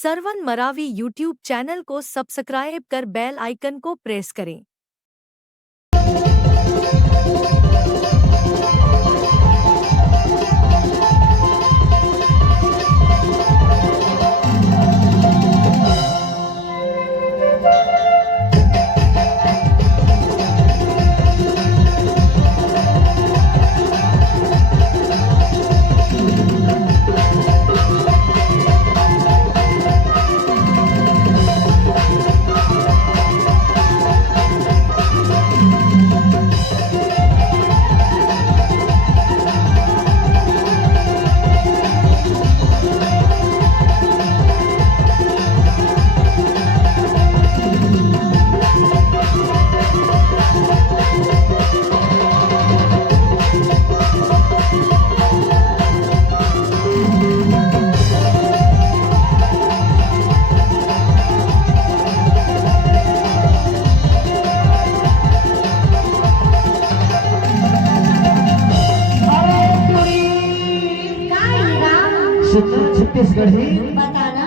Sarwan Maravi YouTube channel को subscribe कर bell icon को प्रेस करें। छत्तीसगढ़ी बताना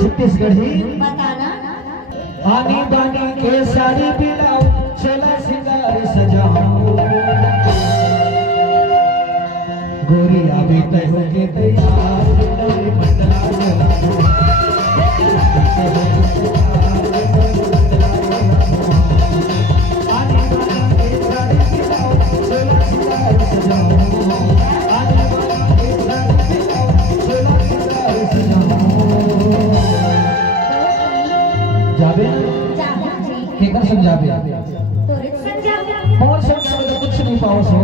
छत्तीसगढ़ी बताना आनी बानी के साड़ी बिलाऊ चला सिंगार सजाऊं गोरी अभी तय हो के तैयार डोली मंडला जलाऊं आनी बानी के साड़ी बिलाऊ चला सिंगार सजाऊं आनी बानी के साड़ी बिलाऊ चला सिंगार सजाऊं जाबे केकर संग जाबे कौन संग जाबे तो कुछ नहीं पाओ सो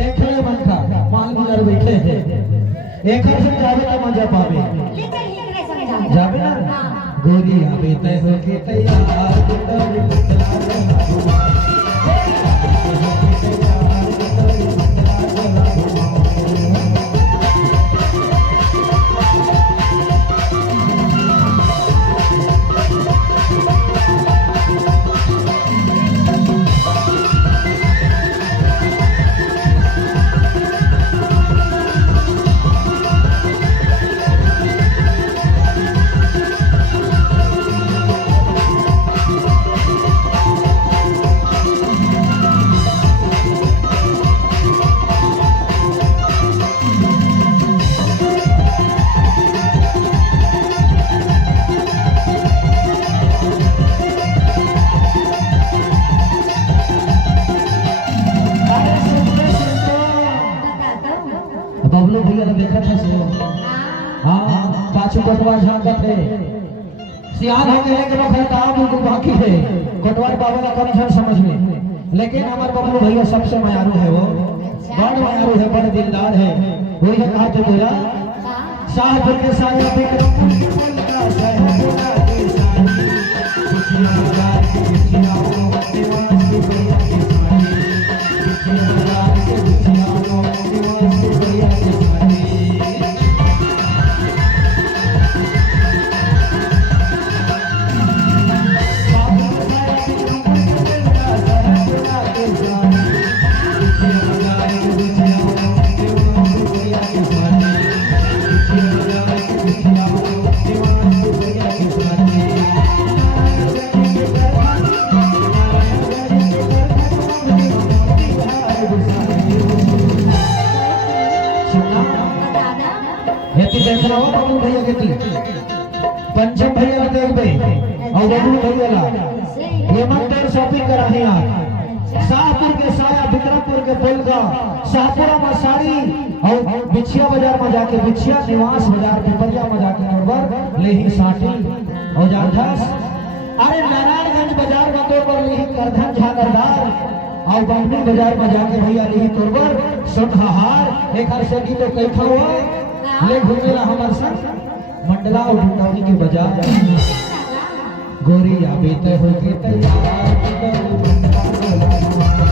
देख ले मन का माल गुजर बैठे हैं एकर संग जाबे तो मजा पावे जाबे ना गोरी आबे तय हो के तैयार डोली मंडला जलाऊं बबलू भैया ने देखा था सो हाँ पाछू कटवा झांकत है सियान हो गए लेकिन फिर काम उनको बाकी है कटवार बाबा का कनेक्शन समझ में लेकिन हमारे बबलू भैया सबसे मायारू है वो बड़ मायारू है बड़ दिलदार है वही ने कहा तो तेरा शाहपुर के साया विक्रमपुर के पलका शाहपुर के साया खुशियां यार की खुशियां निवास की भैया की सानी खुशियां यार की खुशियां निवास की भैया की सानी देखना हो बबलू भैया के ती पंचम भैया ने देख बे और बबलू भैया ला ये मंदिर शॉपिंग करा है यार शाहपुर के साया विक्रमपुर के पोलगा शाहपुरा में साड़ी और बिछिया बाजार में जाके बिछिया निवास बाजार पिपरिया में जाके नंबर लेही साटी और जाठस अरे नारायणगंज बाजार में तो पर लेही करधन झागरदार और बंबी बाजार में जाके भैया लेही तोरबर सुनहार एक हर से तो कई हुआ ले घूमेला हमर संग मंडला और ढूंढानी के बाजार गोरी आबे तय हो के तैयार डोली मंडला जलाऊं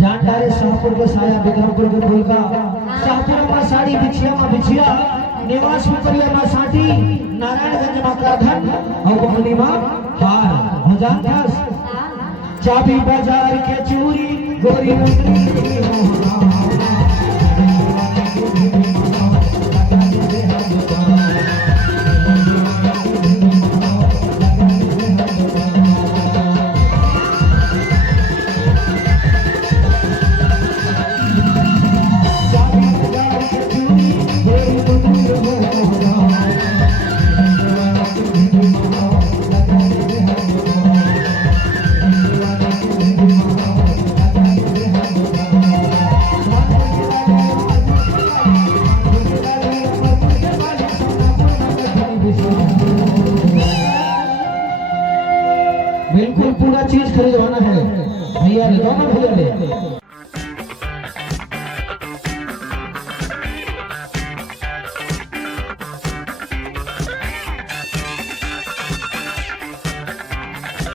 जानदारे शाहपुर के साया विक्रमपुर के फूल का शाहपुर में साड़ी में बिछिया निवास में करिया में साथी नारायणगंज में करधन और बमनी में हार हो जानता चाबी बाजार के चूरी गोरी बिल्कुल पूरा चीज खरीदवाना है भैया ने दोनों भैया ने